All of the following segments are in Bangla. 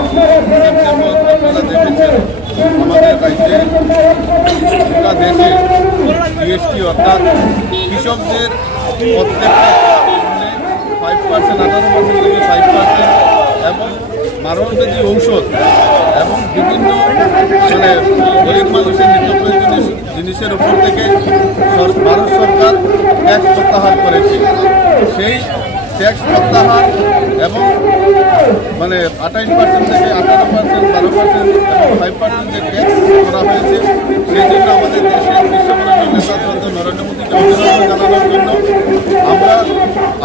আপনারা দেখেছেন আমাদের রাজ্যে গোটা দেশে জিএসটি অর্থাৎ কৃষকদের প্রত্যেকটা 5% 18% থেকে 5% এবং মারণবেদী ঔষধ এবং বিভিন্ন গরিব মানুষের নিত্য প্রয়োজনীয় জিনিসের উপর থেকে ভারত সরকার ট্যাক্স প্রত্যাহার করেছে। সেই ট্যাক্স প্রত্যাহার এবং 28% থেকে 18%, 12% এবং 5% যে ট্যাক্স করা হয়েছে, সেই জন্য আমাদের দেশের বিশ্ববরণ্য নেতা নরেন্দ্র মোদীকে অভিনন্দন জানানোর জন্য আমরা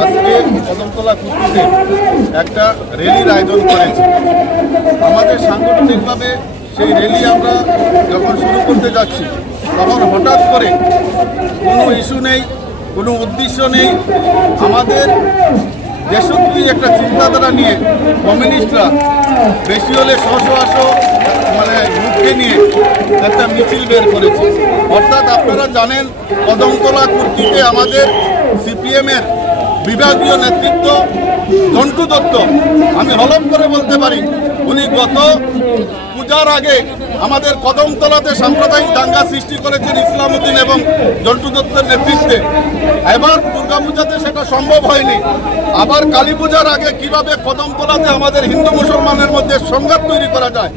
আজকে কদমতলা কুর্তিতে একটা র্যালির আয়োজন করেছি। আমাদের সাংগঠনিকভাবে সেই র্যালি আমরা যখন শুরু করতে যাচ্ছি তখন হঠাৎ করে কোনো ইস্যু নেই, কোনো উদ্দেশ্য নেই, আমাদের দেশপ্রিয় একটা চিন্তাধারা নিয়ে কমিউনিস্টরা বেশি হলে 100 গ্রুপকে নিয়ে একটা মিছিল বের করেছে। অর্থাৎ আপনারা জানেন কদমতলা কুর্তিতে আমাদের সিপিএমের বিভাগীয় নেতৃত্ব জন্টু দত্ত, আমি হলফ করে বলতে পারি উনি গত পূজার আগে আমাদের কদমতলাতে সাম্প্রদায়িক দাঙ্গা সৃষ্টি করেছেন ইসলামউদ্দিন এবং জন্টু দত্তের নেতৃত্বে। এবার দুর্গাপূজাতে সেটা সম্ভব হয়নি। আবার কালী পূজার আগে কিভাবে কদমতলাতে আমাদের হিন্দু মুসলমানের মধ্যে সংঘাত তৈরি করা যায়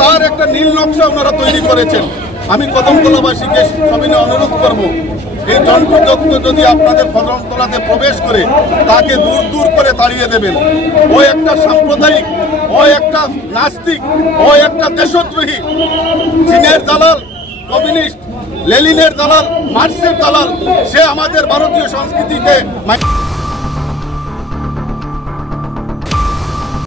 তার একটা নীল নকশা ওনারা তৈরি করেছেন। আমি কদমতলাবাসীকে সবিনয় অনুরোধ করব, এই জন্টু দত্ত যদি আপনাদের কদমতলাতে প্রবেশ করে তাকে দূর দূর করে তাড়িয়ে দেবেন। ও একটা সাম্প্রদায়িক, ও একটা নাস্তিক, ও একটা দেশদ্রোহী, চীনের দালাল, কমিউনিস্ট, লেনিনের দালাল, মার্ক্সের দালাল। সে আমাদের ভারতীয় সংস্কৃতিকে